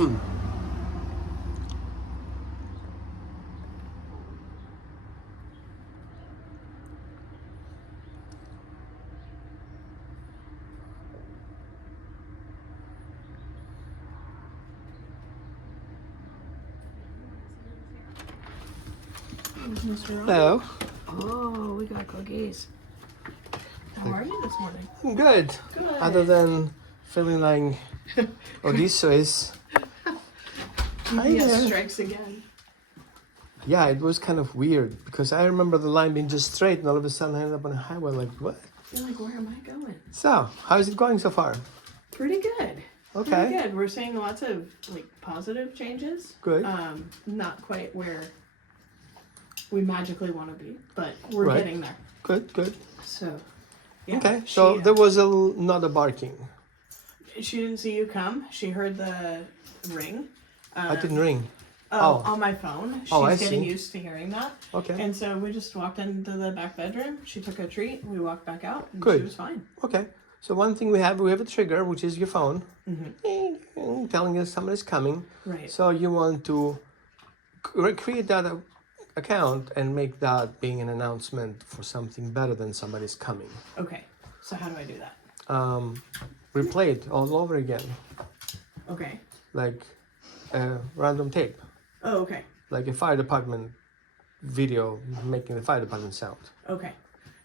Mr. Ron? Hello. Oh, we got cookies. How are you this morning? I'm good. Good. Other than feeling like Odysseus. Hi Yes, there. strikes again. Yeah, it was kind of weird because I remember the line being just straight and all of a sudden I ended up on a highway like, what? You're like, where am I going? So, how's it going so far? Pretty good. Okay. Pretty good. We're seeing lots of like positive changes. Good. Not quite where we magically want to be, but we're Right. getting there. Good, good. So, yeah. Okay, so there was not a barking. She didn't see you come. She heard the ring. I didn't ring. On my phone. She's I getting see. used to hearing that. Okay. And so we just walked into the back bedroom. She took a treat. We walked back out, and Good. she was fine. Okay. So one thing we have a trigger, which is your phone, telling us somebody's coming. Right. So you want to create that account and make that being an announcement for something better than somebody's coming. Okay. So how do I do that? Replay it all over again, Okay. like a random tape, Oh, okay. like a fire department video making the fire department sound. Okay.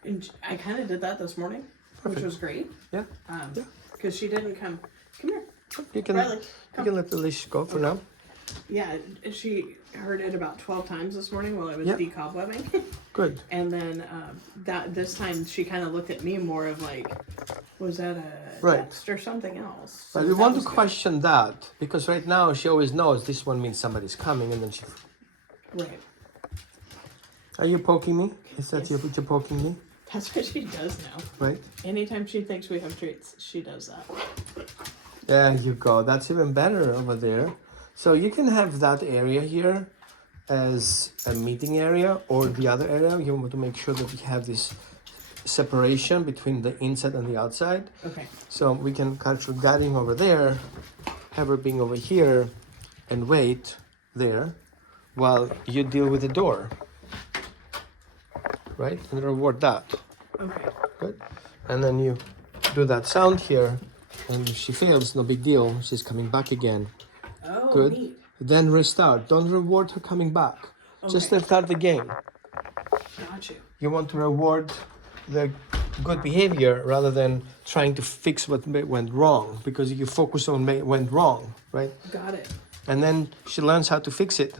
And I kind of did that this morning, which was great. Yeah. Because she didn't come. Come here. You can Riley, you can let the leash go for now. Yeah, she heard it about 12 times this morning while I was Yeah. decobwebbing. Good. And then this time she kind of looked at me more of like, was that a Right. text or something else? But So we that want to was good. question that because right now she always knows this one means somebody's coming, and then she. Right. Are you poking me? Is that Yes. you're poking me? That's what she does now. Right. Anytime she thinks we have treats, she does that. There you go. That's even better over there. So you can have that area here as a meeting area, or the other area. You want to make sure that we have this separation between the inside and the outside. Okay. So we can catch her guiding over there, have her being over here, and wait there while you deal with the door. Right? And reward that. Okay. Good. And then you do that sound here, and if she fails, no big deal. She's coming back again. Oh, Good. neat. Then restart. Don't reward her coming back. Just Okay. restart the game. Got you. You want to reward the good behavior rather than trying to fix what went wrong, because you focus on what went wrong, right? Got it. And then she learns how to fix it.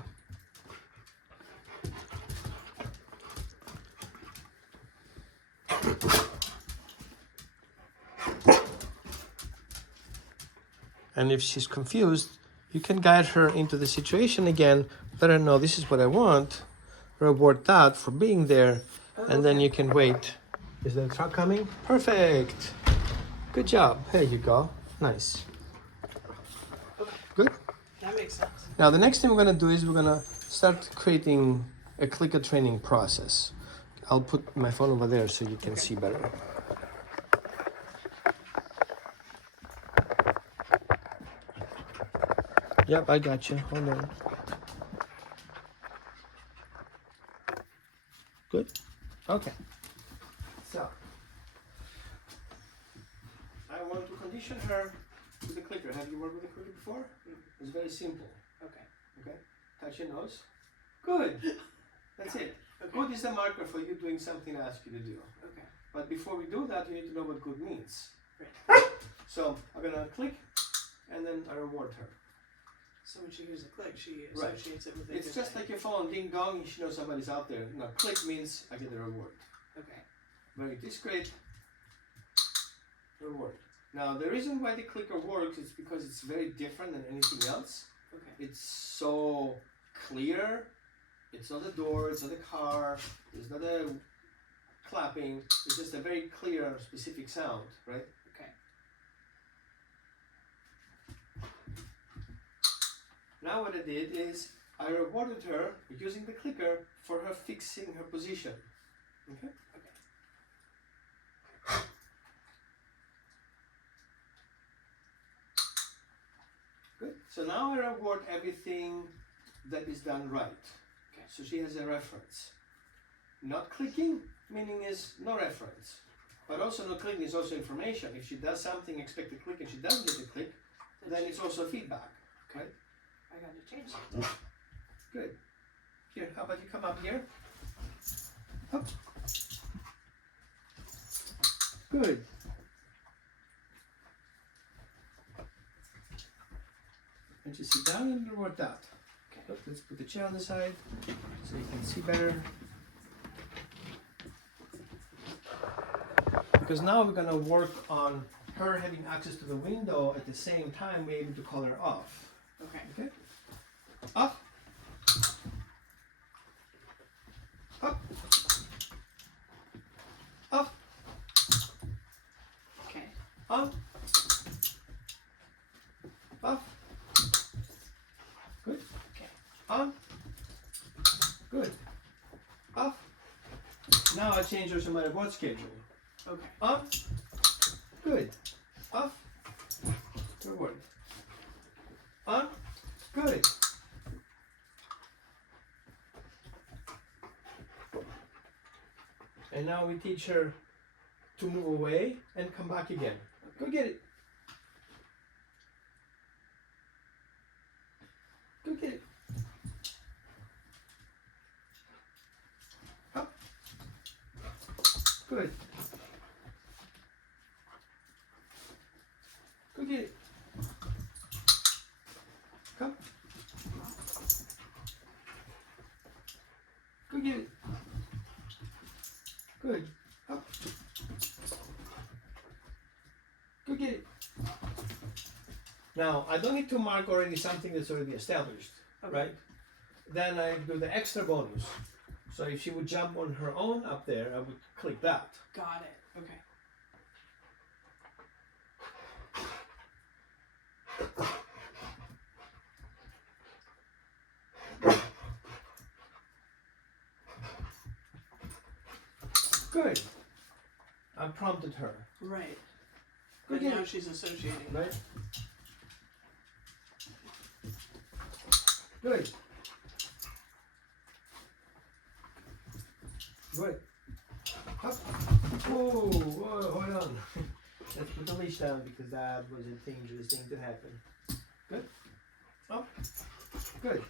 And if she's confused, you can guide her into the situation again, let her know this is what I want, reward that for being there, and then you can wait. Is the truck coming? Perfect. Good job. There you go. Nice. Good. That makes sense. Now the next thing we're gonna do is we're gonna start creating a clicker training process. I'll put my phone over there so you can see better. Yep, I got you. Hold on. Good. Okay. So I want to condition her with the clicker. Have you worked with the clicker before? It's very simple. Okay. Okay. Touch your nose. Good. That's it. Okay. Good is the marker for you doing something I ask you to do. Okay. But before we do that, you need to know what good means. Right. So I'm gonna click, and then I reward her. So when she hears a click, she Right. associates it with a It's good just thing. like your phone, ding dong, she knows somebody's out there. Now click means I get a reward. Okay. Very discreet reward. Now the reason why the clicker works is because it's very different than anything else. Okay. It's so clear. It's not a door, it's not a car, it's not a clapping, it's just a very clear, specific sound, right? Okay. Now what I did is I rewarded her using the clicker for her fixing her position. Okay? Good. So now I reward everything that is done right. Okay. So she has a reference. Not clicking, meaning is no reference. But also no clicking is also information. If she does something, expect a click, and she doesn't get a click, then it's also feedback. Right? I got to change that. Good. Here, how about you come up here? Up. Good. And just sit down and reward that. Okay. Look, let's put the chair on the side so you can see better. Because now we're gonna work on her having access to the window at the same time we're able to call her off. Okay. Okay? Up. Up. Up. Okay. Up. Up. Good. Okay. On. Good. Off. Now I change her to my reward schedule. Okay. On. Good. Off. Reward. On. Good. And now we teach her to move away and come back again. Go get it. Go get it. Up. Good. Go get it. Come. Go get it. Good. Up. Go get it. Now, I don't need to mark already something that's already established, Okay. right? Then I do the extra bonus. So if she would jump on her own up there, I would click that. Got it. Okay. Good. I prompted her. Right. Go And get now it. she's associating. Right? Good. Good. Up. Whoa, whoa, hold on. Let's put the leash down because that was a dangerous thing to happen. Good. Up. Good.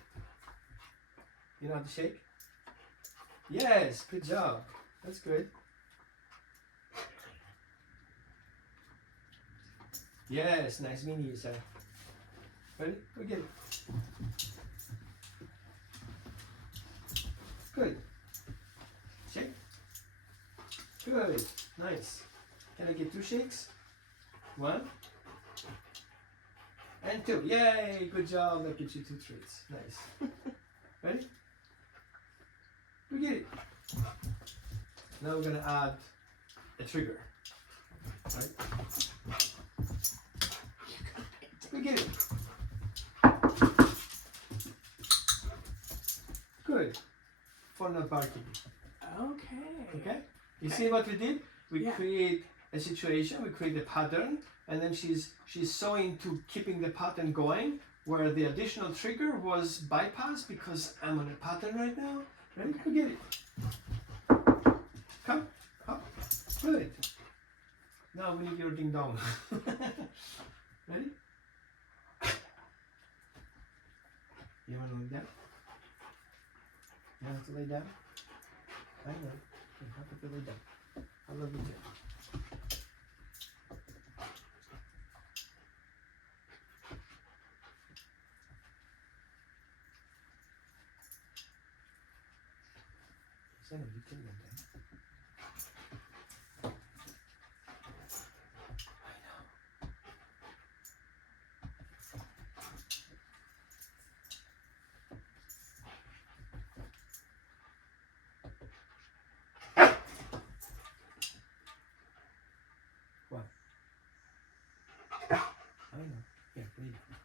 You know how to shake? Yes, good job. That's good. Yes, nice meeting you, sir. Ready? Go get it. Good. Shake. Good. Nice. Can I get 2 shakes? 1 and 2. Yay! Good job. That gets you 2 treats. Nice. Ready? Go get it. Now we're gonna add a trigger. Right? Go get it. Good. For not barking. Okay. Okay? You Okay. see what we did? We Yeah. create a situation, we create a pattern, and then she's so into keeping the pattern going, where the additional trigger was bypassed because I'm on a pattern right now. Ready? Go get it. Come. Up. Good. Now we need your ding dong. Ready? You want to lay down? You have to lay down? I know. You have to lay down. I love you too. Sana you can lay down. I know. What? I know. Here, lay down.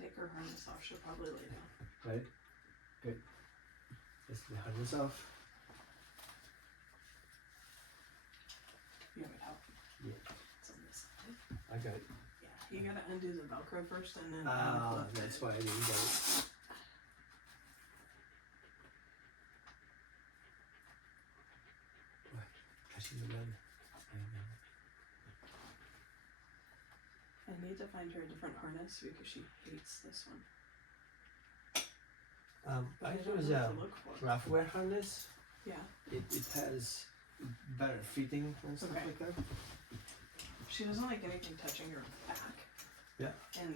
take her harness off, she'll probably lay down. Right? Good. Let's the harness off. You want me to help? Yeah. It's on this side. I got it. Yeah, you gotta undo the Velcro first and then Ah, unflip that's it. why I didn't get it. What? Catching the wind. I need to find her a different harness because she hates this one. I don't chose know a what to look for. Roughwear harness. Yeah. It has better fitting and stuff Okay. like that. She doesn't like anything touching her back. Yeah. And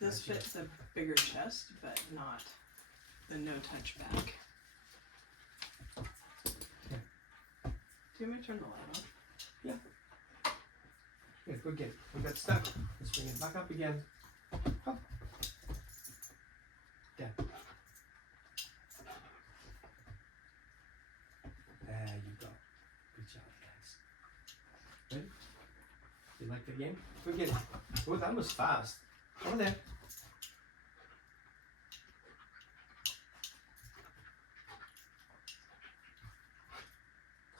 this Gotcha. fits the bigger chest, but not the no touch back. Yeah. Do you want me to turn the light on? Yeah, we're good. We got stuck. Let's bring it back up again. Up. Down. There you go. Good job, guys. Ready? You like the game? We're good. Oh, that was fast. Over there.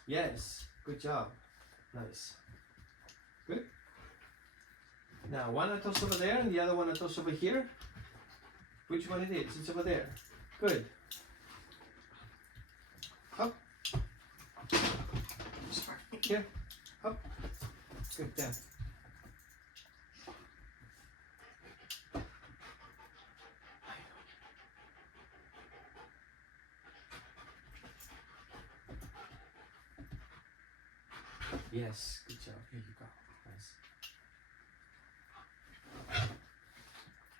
Yes. Good job. Nice. Good. Now, one I toss over there and the other one I toss over here. Which one it is? It's over there. Good. Up. Sorry. Here. Up. Good. Down. Yes. Good job. Here you go. Nice.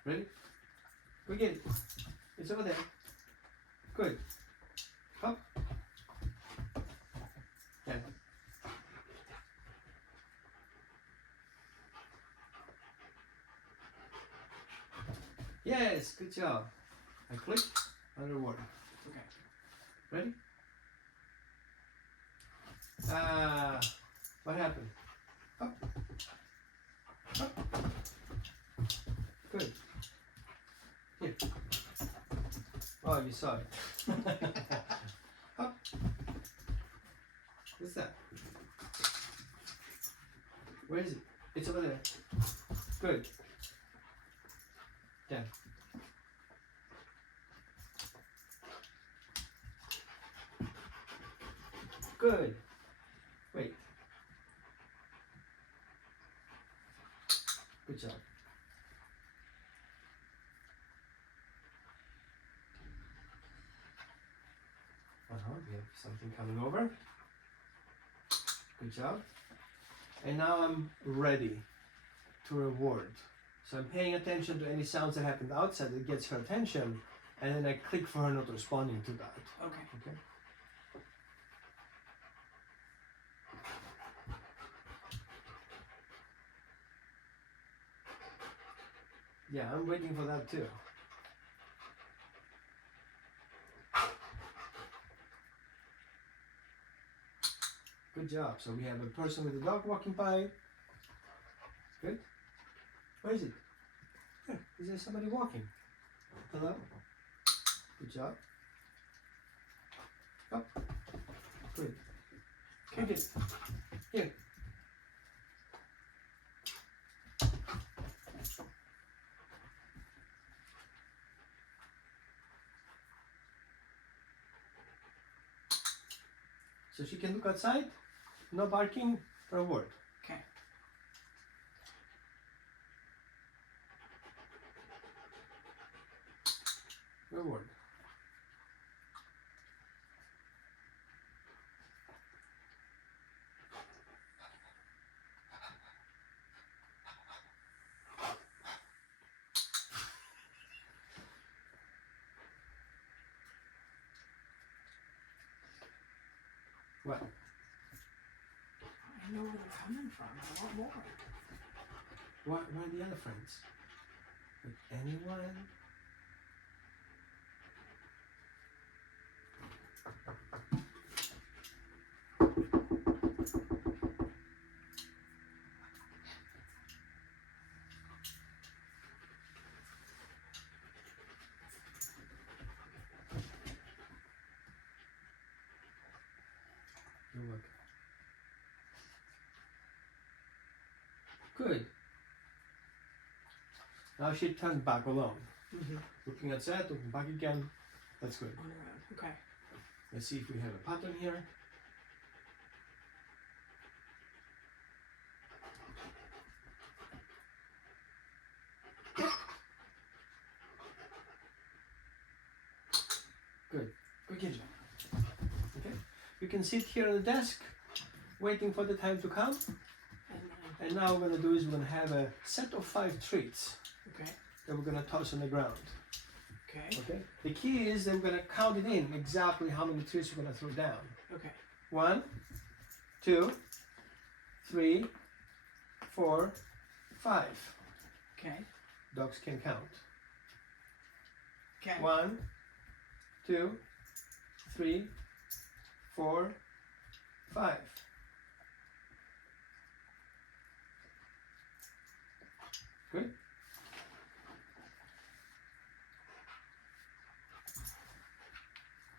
Ready? We get it. It's over there. Good. Up. Down. Yes, good job. I click underwater. Okay. Ready? What happened? Up. Up. Good. Here. Oh, you saw it. Up. What's that? Where is it? It's over there. Good. Down. Good. Wait. Good job. We have something coming over. Good job. And now I'm ready to reward. So I'm paying attention to any sounds that happened outside that gets her attention, and then I click for her not responding to that. Okay. Okay. Yeah, I'm waiting for that too. Good job. So we have a person with a dog walking by. Good. Where is it? Here. Is there somebody walking? Hello? Good job. Up. Good. Okay. Good. Here. So she can look outside, no barking, reward. Okay. Reward. What? I know where they're coming from. I want more. Where are the other friends? Like anyone? a look. Good. Now she turned back alone. Looking at that, looking back again. That's good. On her own. Okay. Let's see if we have a pattern here. Good. Good job. Okay. You can sit here on the desk, waiting for the time to come. And now what we're gonna do is we're gonna have a set of 5 treats Okay. that we're gonna toss on the ground. Okay. Okay. The key is that we're gonna count it in exactly how many treats we're gonna throw down. Okay. 1, 2, 3, 4, 5. Okay. Dogs can count. Okay. 1, 2, 3, 4, 5. Good.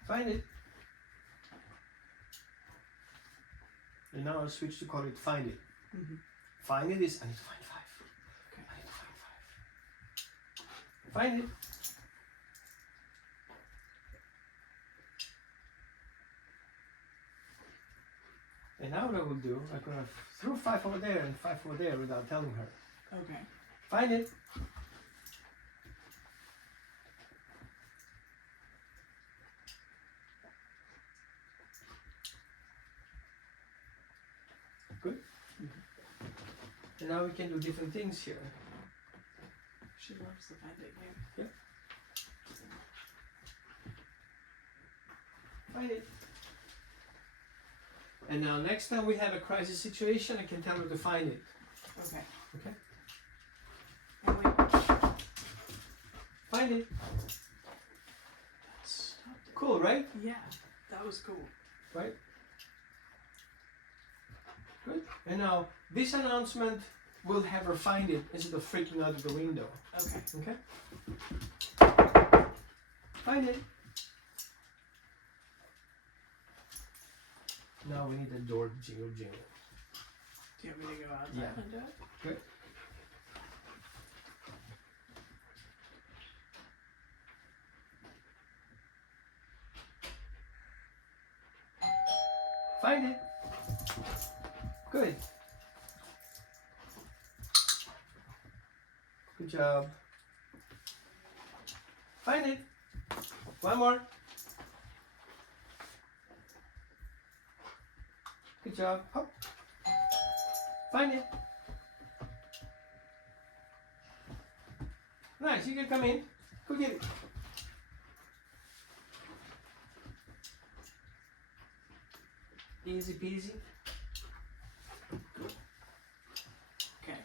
Find it. And now I'll switch to call it find it. Find it is I need to find 5. Okay. I need to find 5. Find it. And now what I will do, I'm gonna throw 5 over there and 5 over there without telling her. Okay. Find it. Good. And now we can do different things here. She loves the find it game. Yep. Find it. And now next time we have a crisis situation, I can tell her to find it. Okay. Okay? And wait. Find it. Stop it. Cool, right? Yeah. That was cool. Right? Good. And now this announcement will have her find it instead of freaking out of the window. Okay. Okay? Find it. Now we need the door jingle jingle. Do you want me to go outside Yeah. and do it? Good. Find it. Good. Good job. Find it. One more. Good job. Hop. Find it. Nice. You can come in. Go get it. Easy peasy. Okay.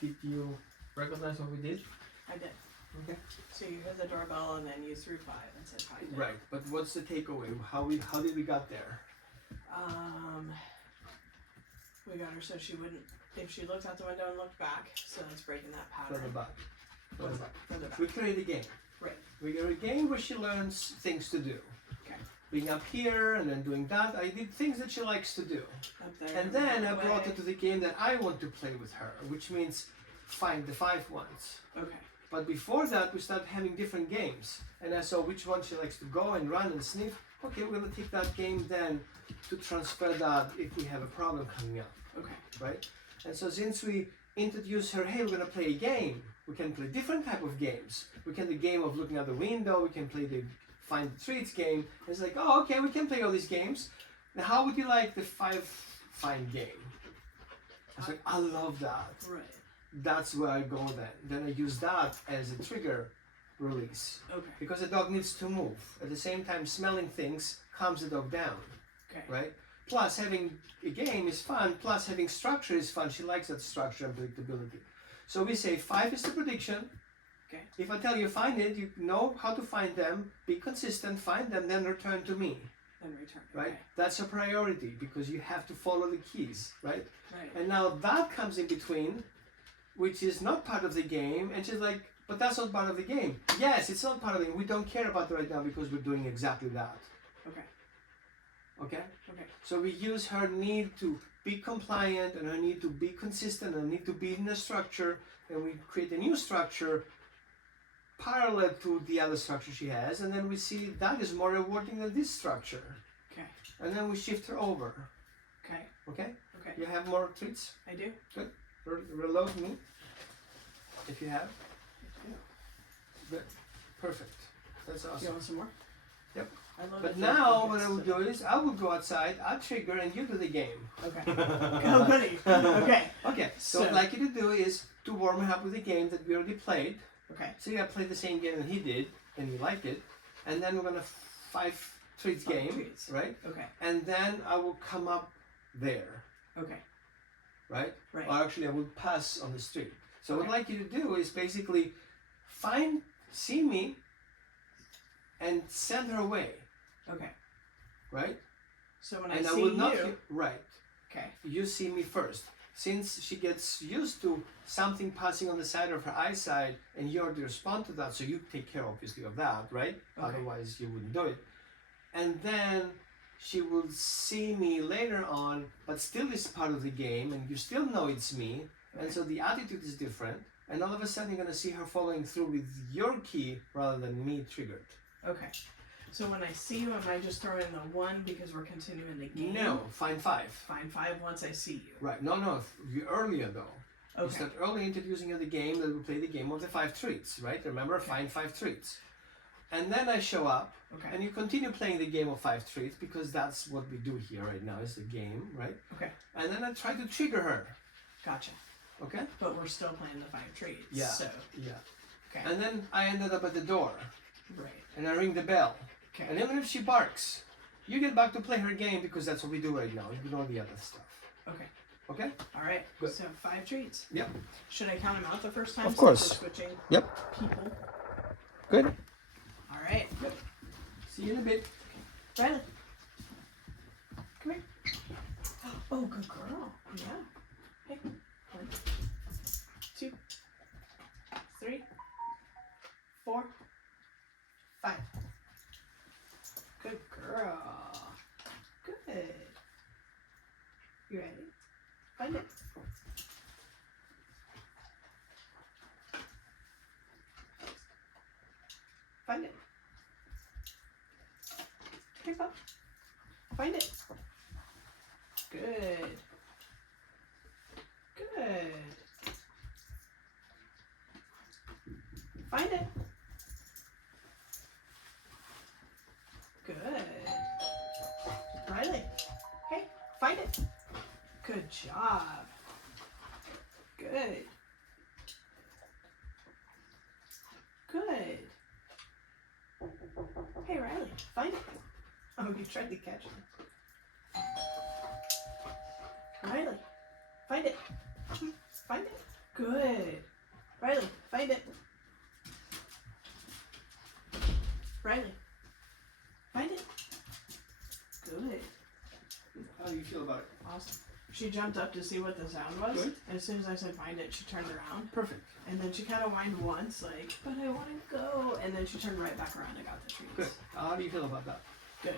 Did you recognize what we did? I did. Okay. So you hit the doorbell and then you threw 5 and said find it. Right. But what's the takeaway? How did we got there? We got her so she wouldn't, if she looked out the window and looked back, so that's breaking that Further pattern. back. Further back. Further back. We create a game. Right. We create a game where she learns things to do. Okay. Being up here and then doing that. I did things that she likes to do. Up there. And then I away. brought her to the game that I want to play with her, which means find the 5 ones. Okay. But before that, we started having different games. And I saw which one she likes to go and run and sniff. Okay, we're going to take that game then to transfer that if we have a problem coming up, Okay. right? And so since we introduce her, hey, we're going to play a game. We can play different type of games. We can do the game of looking out the window. We can play the find the treats game. And it's like, oh, okay, we can play all these games. Now, how would you like the 5 find game? I was like, I love that. Right. That's where I go then. Then I use that as a trigger release. Okay. Because the dog needs to move. At the same time, smelling things calms the dog down, Okay. right? Plus, having a game is fun. Plus, having structure is fun. She likes that structure and predictability. So we say 5 is the prediction. Okay. If I tell you find it, you know how to find them, be consistent, find them, then return to me, Then return. right? Okay. That's a priority because you have to follow the keys, right? Right. And now that comes in between, which is not part of the game, and she's like, but that's not part of the game. Yes, it's not part of the game. We don't care about it right now because we're doing exactly that. Okay. Okay? Okay. So we use her need to be compliant and her need to be consistent and need to be in a structure, and we create a new structure parallel to the other structure she has, and then we see that is more rewarding than this structure. Okay. And then we shift her over. Okay. Okay? Okay. You have more treats? I do. Reload me if you have. I do. Good. Perfect. That's You awesome. want some more? Yep. I love But it. now what I will do is I will go outside, I'll trigger, and you do the game. Okay. Oh, goody. Okay. Okay. So what I'd like you to do is to warm her up with the game that we already played. Okay. So you gotta play the same game that he did, and you liked it, and then we're gonna 5 treats Five game, treats. right? Okay. And then I will come up there, Okay. right? Right. Or actually, I will pass on the street. So what I'd Okay. like you to do is basically see me, and send her away, Okay. right? So when And I I see will not you. right. Okay. You see me first. Since she gets used to something passing on the side of her eyesight, and you already respond to that, so you take care obviously of that, right? Okay. Otherwise you wouldn't do it. And then she will see me later on, but still is part of the game, and you still know it's me, and Okay. so the attitude is different. And all of a sudden you're gonna see her following through with your key rather than me triggered. Okay. So when I see you, am I just throwing the 1 because we're continuing the game? No, find 5. Find 5 once I see you. Right. No. You earlier though. You Okay. start early introducing her the game that we play the game of the 5 treats, right? Remember, Okay. find 5 treats. And then I show up, Okay. and you continue playing the game of 5 treats because that's what we do here right now is the game, right? Okay. And then I try to trigger her, Gotcha. okay? But we're still playing the 5 treats. Yeah. So. Yeah. Okay. And then I ended up at the door, Right. and I ring the bell. Okay. And even if she barks, you get back to play her game because that's what we do right now. You know the other stuff, Okay. okay? All right. Good. So 5 treats. Yep. Should I count them out the first time? Of since course. We're switching Yep. people. Good. All right. See you in a bit. Riley. Come here. Oh, good girl. Yeah. Hey. 1, 2, 3, 4, 5. Good girl. Good. You ready? Find it. Find it. Here, Pop. Find it. Good. Good. Find it. Good. Riley. Hey, find it. Good job. Good. Good. Hey, Riley, find it. Oh, you tried to catch it. Riley, find it. Find it. Good. Riley, find it. Riley, find it. Good. How do you feel about it? Awesome. She jumped up to see what the sound was, Good. and as soon as I said find it, she turned around. Perfect. And then she kind of whined once, like, but I want to go. And then she turned right back around and got the treats. Good. How do you feel about that? Good.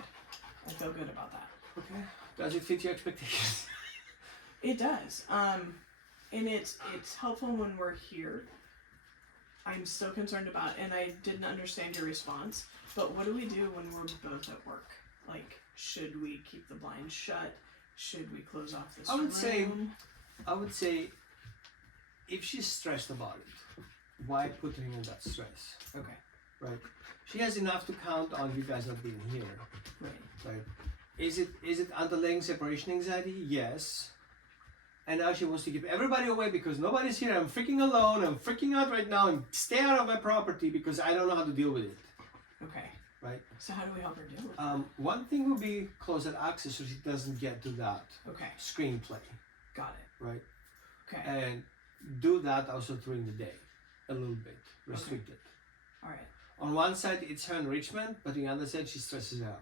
I feel good about that. Okay. Does it fit your expectations? It does. And it's helpful when we're here. I'm still concerned about, and I didn't understand your response, but what do we do when we're both at work? Like, should we keep the blinds shut? Should we close off this I would room? I would say, if she's stressed about it, why put her in that stress, Okay. right? She has enough to count on you guys not being here, Right. right? Is it underlying separation anxiety? Yes. And now she wants to keep everybody away because nobody's here. I'm freaking alone. I'm freaking out right now. And stay out of my property because I don't know how to deal with it, Okay. right? So how do we help her deal with it? One thing would be close-up access so she doesn't get to that Okay. screenplay, Got it. right? Okay. And do that also during the day, a little bit, restricted. All right. On one side, it's her enrichment, but on the other side, she stresses out.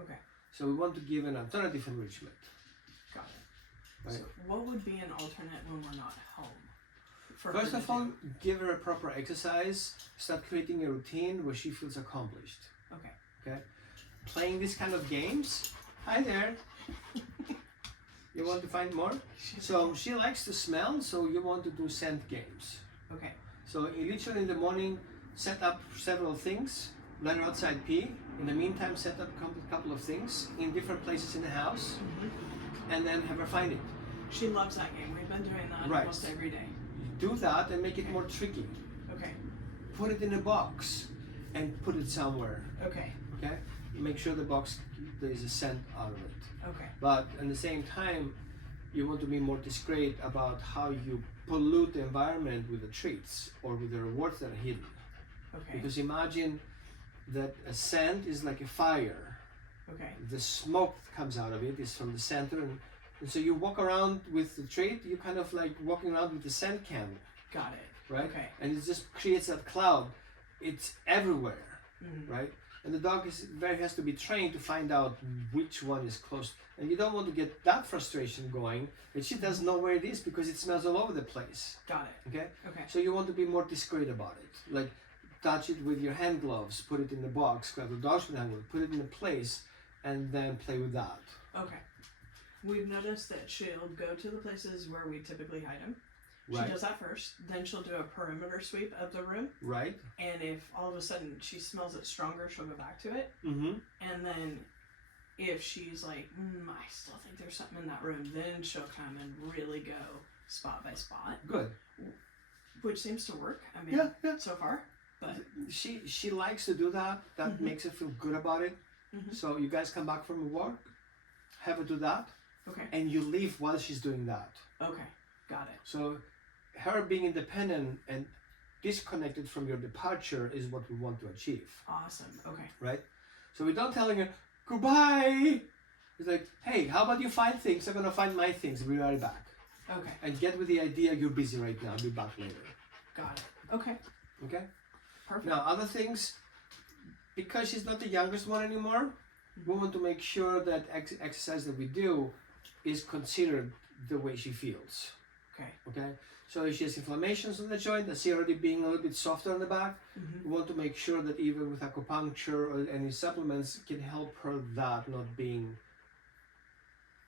Okay. So we want to give an alternative enrichment, Got it. right? So what would be an alternate when we're not home? For First her of to all, do? give her a proper exercise. Start creating a routine where she feels accomplished. Okay. Okay, playing these kind of games Hi there. You want to find more? So she likes to smell, so you want to do scent games. Okay. So literally in the morning, set up several things. Let her outside pee. In the meantime, set up a couple of things in different places in the house, and then have her find it. She loves that game. We've been doing that Right. almost every day. Do that and make it more tricky. Okay. Put it in a box and put it somewhere. Okay. Okay? Make sure the box, there is a scent out of it. Okay. But at the same time, you want to be more discreet about how you pollute the environment with the treats or with the rewards that are hidden. Okay. Because imagine that a scent is like a fire. Okay. The smoke that comes out of it is from the center, and so you walk around with the treat, you kind of like walking around with the scent candle, Got it. right? Okay. And it just creates that cloud. It's everywhere, Mm-hmm. right? And the dog has to be trained to find out which one is close. And you don't want to get that frustration going that she doesn't know where it is because it smells all over the place. Got it. Okay? Okay. So you want to be more discreet about it. Like touch it with your hand gloves, put it in the box, grab the dog's with hand glove, put it in a place, and then play with that. Okay. We've noticed that she'll go to the places where we typically hide them. Right. She does that first. Then she'll do a perimeter sweep of the room. Right? And if all of a sudden she smells it stronger, she'll go back to it. Mm-hmm. And then if she's like, I still think there's something in that room, then she'll come and really go spot by spot, Good. which seems to work. I mean, Yeah. so far. But She likes to do that. That Mhm. makes her feel good about it. Mhm. So you guys come back from work, have her do that, okay, and you leave while she's doing that. okay, got it. So her being independent and disconnected from your departure is what we want to achieve, Awesome. Okay, right? So we don't telling her goodbye. It's like, hey, how about you find things? I'm gonna find my things. We'll be right back. okay, And get with the idea you're busy right now. I'll be back later. got it. Okay, Okay. perfect. Now other things, because she's not the youngest one anymore, we want to make sure that exercise that we do is considered the way she feels. Okay. Okay. So if she has inflammations on the joint, that's already being a little bit softer on the back. Mm-hmm. We want to make sure that even with acupuncture or any supplements can help her that not being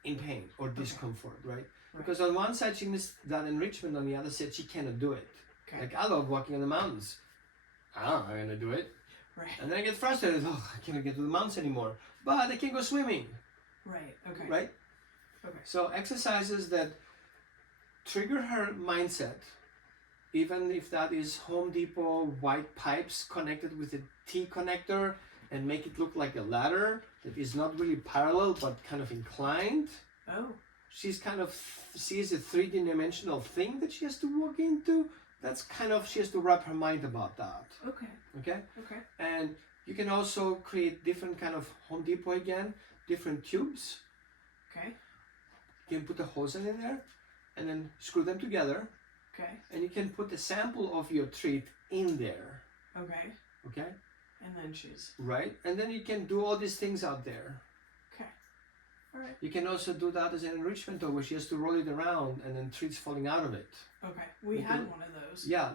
in pain or discomfort, right? Because on one side she needs that enrichment, on the other side she cannot do it. Okay. Like I love walking in the mountains. I don't know how I'm gonna do it. Right. And then I get frustrated, I cannot get to the mountains anymore. But I can go swimming, Right. Okay. right? Okay. So exercises that trigger her mindset, even if that is Home Depot white pipes connected with a T connector and make it look like a ladder that is not really parallel but kind of inclined. Oh. She's kind of sees a 3D-dimensional thing that she has to walk into. That's kind of, she has to wrap her mind about that. Okay. Okay? Okay. And you can also create different kind of Home Depot again, different tubes. Okay. You can put a hose in there and then screw them together, Okay. and you can put a sample of your treat in there. Okay. Okay? And then she's Right? And then you can do all these things out there. okay. All right. You can also do that as an enrichment tool where she has to roll it around and then treats falling out of it. Okay. We Okay. had one of those. Yeah,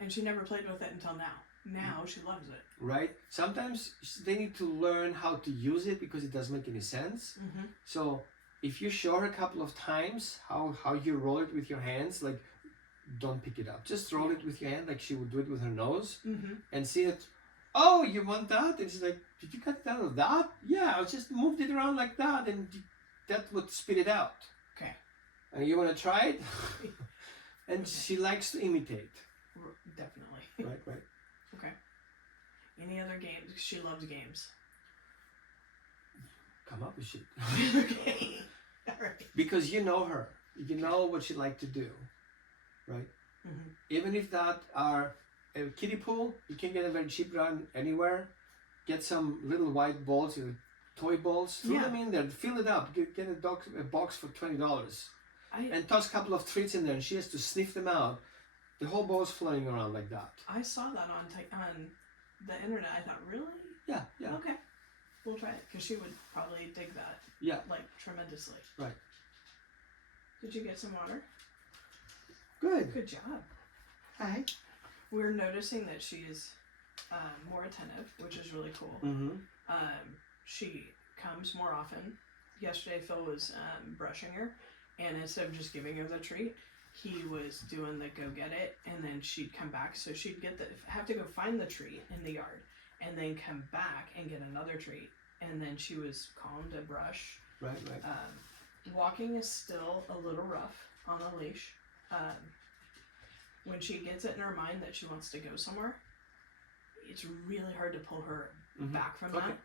And she never played with it until now. Now she loves it. right? Sometimes they need to learn how to use it because it doesn't make any sense. Mm-hmm. So if you show her a couple of times how you roll it with your hands, like don't pick it up. Just roll it with your hand like she would do it with her nose Mm-hmm. and see it. Oh, you want that? And she's like, did you cut it out of that? Yeah, I just moved it around like that and that would spit it out. Okay. And you want to try it? And she likes to imitate. Definitely. Right. Okay. Any other games? She loves games. Come up with shit. Okay. All right. Because you know her. You know what she like to do. Right? Mm-hmm. Even if that are a kiddie pool, you can get a very cheap run anywhere. Get some little white balls, toy balls, throw Yeah. them in there, fill it up. Get a box for $20, I and toss a couple of treats in there, and she has to sniff them out. The whole ball's flying around like that. saw that on the internet. I thought, really? Yeah, yeah, Okay. We'll try it because she would probably dig that yeah. like tremendously. Right. Did you get some water? Good. Good job. Hi. We're noticing that she's more attentive, which is really cool. Mm-hmm. She comes more often. yesterday Phil was brushing her, and instead of just giving her the treat, he was doing the go get it, and then she'd come back. So she'd have to go find the treat in the yard, and then come back and get another treat. And then she was calm to brush. Right. Walking is still a little rough on a leash. When she gets it in her mind that she wants to go somewhere, it's really hard to pull her back from that.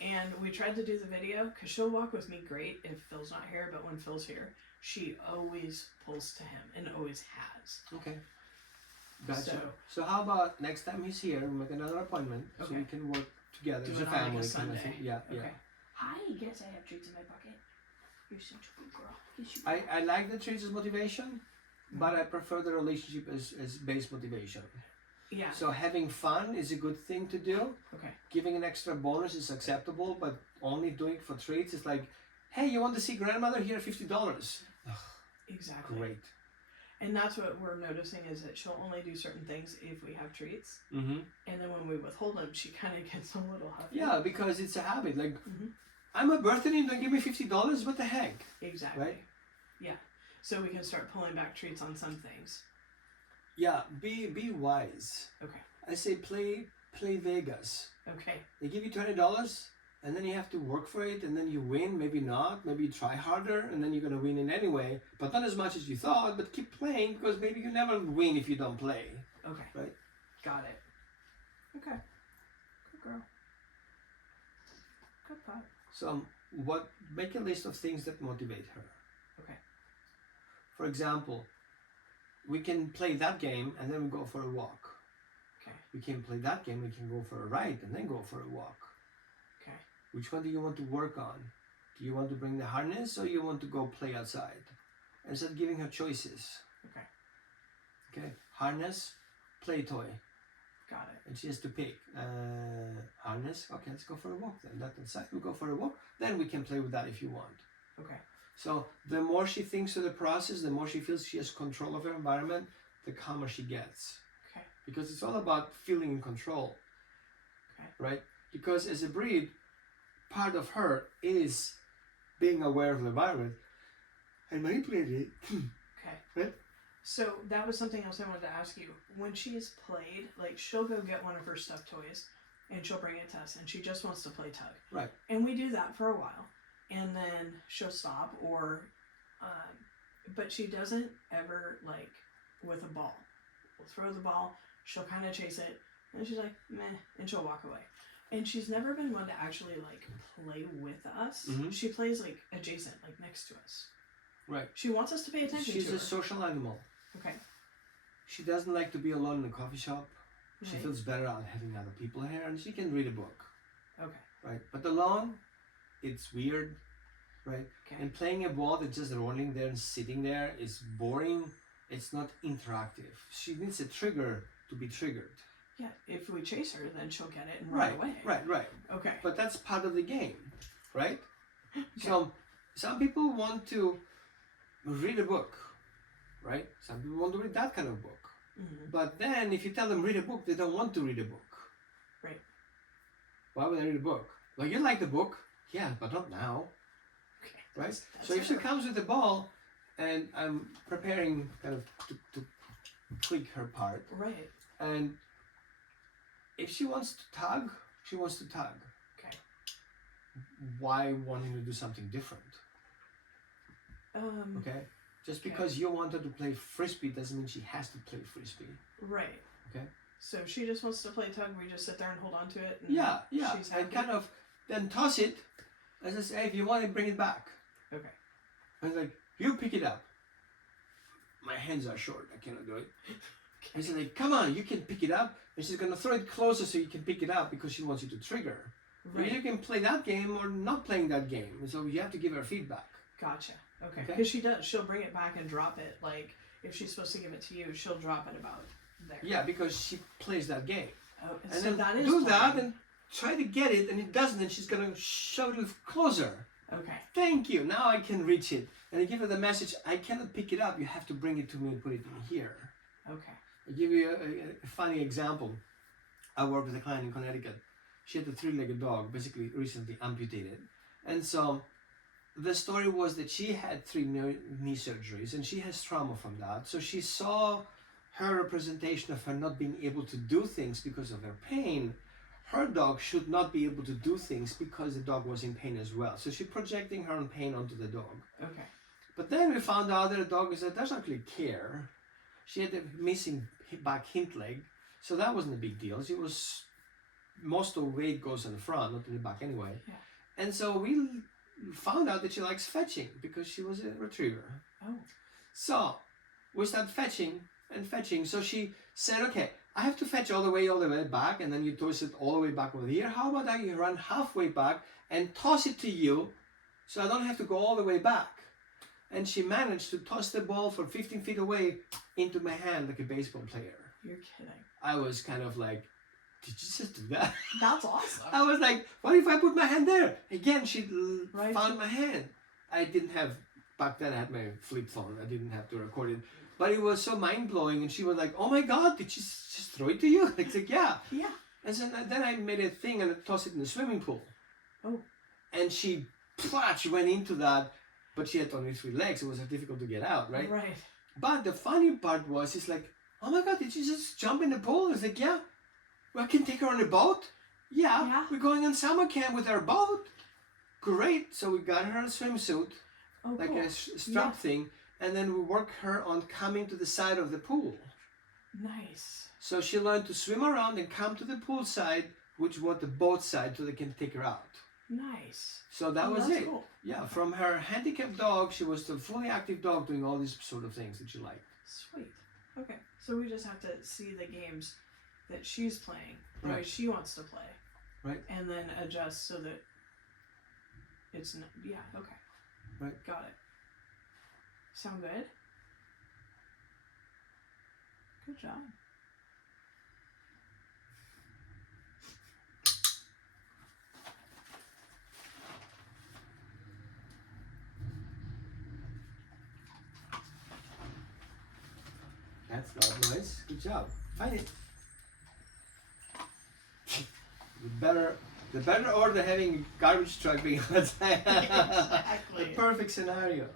And we tried to do the video because she'll walk with me great if Phil's not here, but when Phil's here, she always pulls to him and always has. Okay. Gotcha. So how about next time he's here, we make another appointment so we can work together as a family. Like a Sunday. Kind of thing. Yeah. Hi, yes, I have treats in my pocket. You're such a good girl. Yes, you I like the treats as motivation, but I prefer the relationship as base motivation. Yeah. So having fun is a good thing to do. Okay. Giving an extra bonus is acceptable, but only doing it for treats is like, hey, you want to see grandmother? Here, $50. Exactly. Great. And that's what we're noticing is that she'll only do certain things if we have treats. Mm-hmm. And then when we withhold them, she kind of gets a little huffy. Yeah, because it's a habit. Like, I'm a birthday and don't give me $50. What the heck? Exactly. Right? Yeah. So we can start pulling back treats on some things. Yeah, be wise. Okay. I say play Vegas. Okay. They give you $20 and then you have to work for it and then you win, maybe not, maybe you try harder and then you're gonna win it anyway, but not as much as you thought, but keep playing because maybe you never win if you don't play. Okay. Right? Got it. Okay. Good girl. Good pup. So make a list of things that motivate her. Okay. For example, we can play that game and then we go for a walk. Okay. We can play that game, we can go for a ride and then go for a walk. Okay. Which one do you want to work on? Do you want to bring the harness or you want to go play outside? And start giving her choices. Okay. Okay, harness, play toy. Got it. And she has to pick. Harness, okay, let's go for a walk then. That inside, we go for a walk. Then we can play with that if you want. Okay. So the more she thinks of the process, the more she feels she has control of her environment, the calmer she gets. Okay. Because it's all about feeling in control. Okay. Right? Because as a breed, part of her is being aware of the environment and manipulating it. Okay. Right? So that was something else I wanted to ask you. When she's played, like she'll go get one of her stuffed toys and she'll bring it to us and she just wants to play tug. Right. And we do that for a while. And then she'll stop or, but she doesn't ever like with a ball. We'll throw the ball, she'll kind of chase it, and she's like, meh, and she'll walk away. And she's never been one to actually like play with us. Mm-hmm. She plays like adjacent, like next to us. Right. She wants us to pay attention She's to her. a social animal. Okay. She doesn't like to be alone in a coffee shop. She Right. feels better on having other people here, and she can read a book. Okay. Right. But alone, it's weird. Right. Okay. And playing a ball that's just rolling there and sitting there is boring. It's not interactive. She needs a trigger to be triggered. Yeah, if we chase her, then she'll get it and run away. Right. Okay. But that's part of the game, right? Okay. So some people want to read a book, right? Some people want to read that kind of book. Mm-hmm. But then if you tell them read a book, they don't want to read a book. Right. Why would I read a book? Well, you like the book. Yeah, but not now. Okay. Right? That's So if she her. comes with the ball and I'm preparing kind of to tweak her part, Right. and if she wants to tug, she wants to tug. Okay. Why wanting to do something different? Okay? Just Okay. because you want her to play frisbee doesn't mean she has to play frisbee. Right. Okay? So she just wants to play tug. We just sit there and hold on to it. And Yeah. She's happy. And kind of then toss it and just say, hey, if you want it, bring it back. Okay. And it's like, you pick it up. My hands are short, I cannot do it. And she's like, come on, you can pick it up. And she's gonna throw it closer so you can pick it up because she wants you to trigger. Right. You can play that game or not playing that game. And so you have to give her feedback. Gotcha. Okay. Okay. Because she does. She'll bring it back and drop it. Like if she's supposed to give it to you, she'll drop it about there. Yeah, because she plays that game. Oh, And so then that is do that playing. and try to get it, and it doesn't, and she's gonna shove it closer. Okay. Thank you. Now I can reach it. And I give her the message, I cannot pick it up. You have to bring it to me and put it in here. Okay. I'll give you a funny example. I worked with a client in Connecticut. She had a 3-legged dog, basically recently amputated. And so the story was that she had 3 knee surgeries and she has trauma from that. So she saw her representation of her not being able to do things because of her pain. Her dog should not be able to do things because the dog was in pain as well. So she's projecting her own pain onto the dog. Okay. But then we found out that the dog doesn't actually care. She had a missing back hind leg, so that wasn't a big deal. She was, most of the weight goes in the front, not in the back anyway. Yeah. And so we found out that she likes fetching because she was a retriever. Oh. So we started fetching and fetching. So she said, okay, I have to fetch all the way back, and then you toss it all the way back over here. How about I run halfway back and toss it to you so I don't have to go all the way back? And she managed to toss the ball from 15 feet away into my hand like a baseball player. You're kidding. I was kind of like, did you just do that? That's awesome. I was like, what if I put my hand there? Again, she Right. found my hand. I didn't have, back then I had my flip phone. I didn't have to record it. But it was so mind-blowing. And she was like, oh my God, did she just throw it to you? I said, yeah. Yeah. And so then I made a thing and I tossed it in the swimming pool. Oh. And she went into that. But she had only 3 legs. It was difficult to get out, right? Right. But the funny part was, it's like, oh my God, did you just jump in the pool? It's like, yeah. Well, I can take her on a boat? Yeah. We're going on summer camp with our boat. Great. So we got her a swimsuit, Oh, like cool. a strap thing. And then we worked her on coming to the side of the pool. Nice. So she learned to swim around and come to the pool side, which was the boat side, so they can take her out. Nice. So that was that's it. Cool. Yeah, from her handicapped dog, she was a fully active dog doing all these sort of things that she liked. Sweet. Okay. So we just have to see the games that she's playing, the way Right. she wants to play. Right. And then adjust so that it's not, yeah, okay. Right. Got it. Sound good? Good job. That's loud noise. Good job. Find it. The better order having garbage truck being outside. Exactly. The perfect scenario.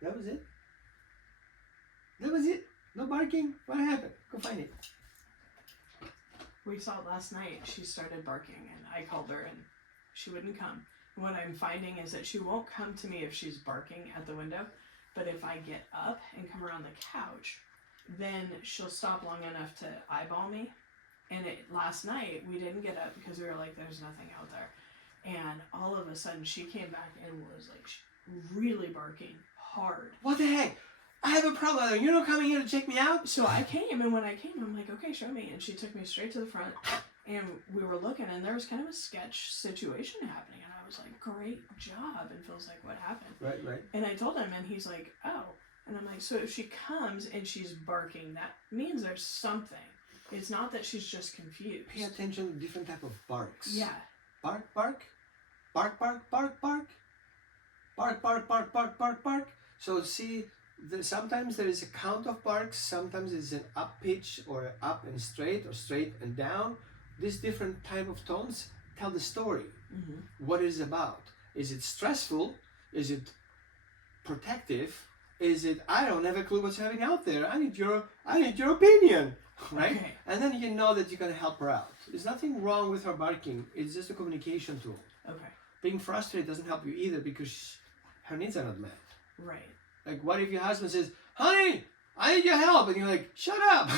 That was it. That was it. No barking. What happened? Go find it. We saw it last night. She started barking, and I called her, and she wouldn't come. What I'm finding is that she won't come to me if she's barking at the window, but if I get up and come around the couch, then she'll stop long enough to eyeball me. And last night, we didn't get up because we were like, there's nothing out there. And all of a sudden, she came back and was like really barking hard. What the heck? I have a problem. You're not coming here to check me out? So I came, and when I came, I'm like, okay, show me. And she took me straight to the front, and we were looking, and there was kind of a sketch situation happening. And I was like, great job. And Phil's like, what happened? Right. And I told him, and he's like, oh. And I'm like, so if she comes and she's barking, that means there's something. It's not that she's just confused. Pay attention to different type of barks. Yeah. Bark, bark. Bark, bark, bark, bark. Bark, bark, bark, bark, bark, bark. So see, sometimes there is a count of barks. Sometimes it's an up pitch or up and straight or straight and down. These different type of tones tell the story. Mm-hmm. What it is about. Is it stressful? Is it protective? Is it, I don't have a clue what's happening out there. I need your opinion. Right? Okay. And then you know that you're going to help her out. There's nothing wrong with her barking. It's just a communication tool. Okay. Being frustrated doesn't help you either because her needs are not met. Right. Like, what if your husband says, honey, I need your help? And you're like, shut up.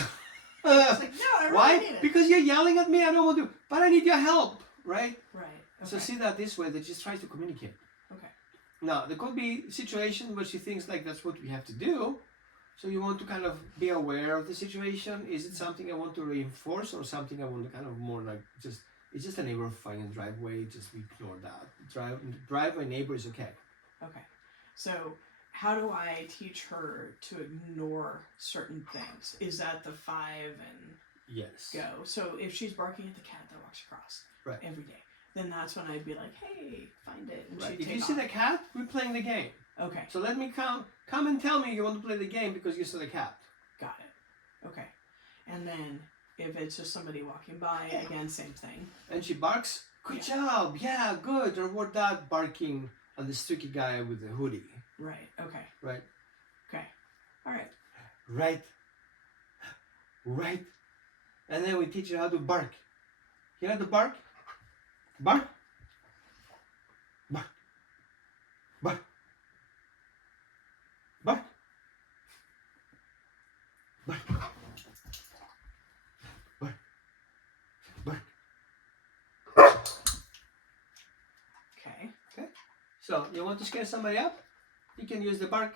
It's like, no, I really Why? need it. Because you're yelling at me. I don't want to, but I need your help. Right? Right. Okay. So see that this way, that just tries to communicate. Okay. Now, there could be situations where she thinks like that's what we have to do. So you want to kind of be aware of the situation. Is it something I want to reinforce or something I want to kind of more like just, it's just a neighbor finding a driveway, just ignore that. Driveway neighbor is okay. Okay. So how do I teach her to ignore certain things? Is that the 5 and Yes. go? So if she's barking at the cat that walks across Right. every day, then that's when I'd be like, hey, find it. And Right. she'd If take you see off. the cat, we're playing the game. Okay. So let me come and tell me you want to play the game because you saw the cat. Got it. Okay. And then if it's just somebody walking by, again, same thing. And she barks, Good job. Yeah, good. Reward that barking at the streaky guy with the hoodie. Right. Okay. Right. Okay. All right. Right. Right. And then we teach her how to bark. You know how to bark? Bark. Bark. Bark. Bark. Bark. Bark. Bark. Okay. So you want to scare somebody up? You can use the bark,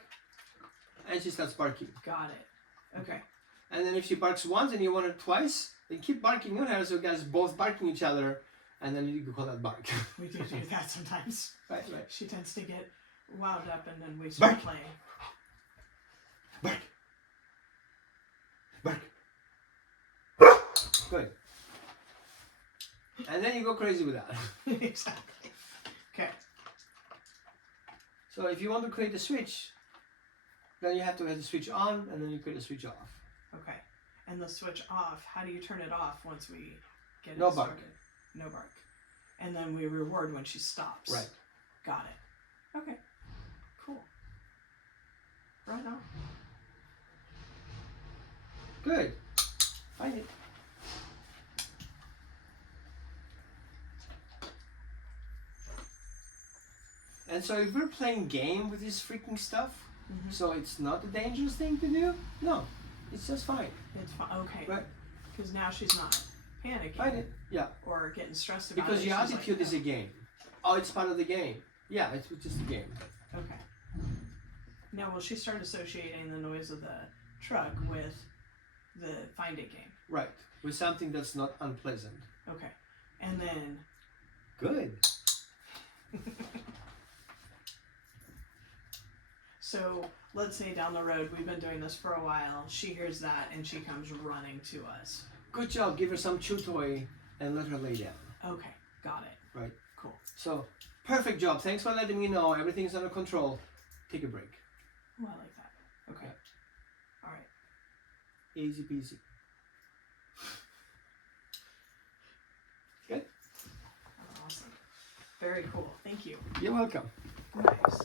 and she starts barking. Got it. Okay. And then if she barks once and you want her twice, then keep barking on her so you guys both barking each other, and then you can call that bark. We do that sometimes. Right, right. She tends to get wound up, and then we start Bark. playing. Bark. Bark. Good. And then you go crazy with that. Exactly. Okay. So if you want to create a switch, then you have to have the switch on, and then you create a switch off. Okay. And the switch off, how do you turn it off once we get No it bark. started? No bark. And then we reward when she stops. Right. Got it. Okay. Cool. Right on. Good. Find it. And so if we're playing game with this freaking stuff, Mhm. so it's not a dangerous thing to do? No. It's just fine. It's fine. Okay. Right. Because now she's not panicking Find it. Yeah. or getting stressed about Because it. your She's like, attitude is a game. Oh, it's part of the game. Yeah, it's just a game. Okay. Now, will she start associating the noise of the truck with the find it game? Right. With something that's not unpleasant. Okay. And then, Good. so let's say down the road, we've been doing this for a while. She hears that and she comes running to us. Good job. Give her some chew toy and let her lay down. Okay. Got it. Right. Cool. So, perfect job. Thanks for letting me know. Everything's under control. Take a break. Oh, I like that. Okay. Yeah. All right. Easy peasy. Good. Awesome. Very cool. Thank you. You're welcome. Nice.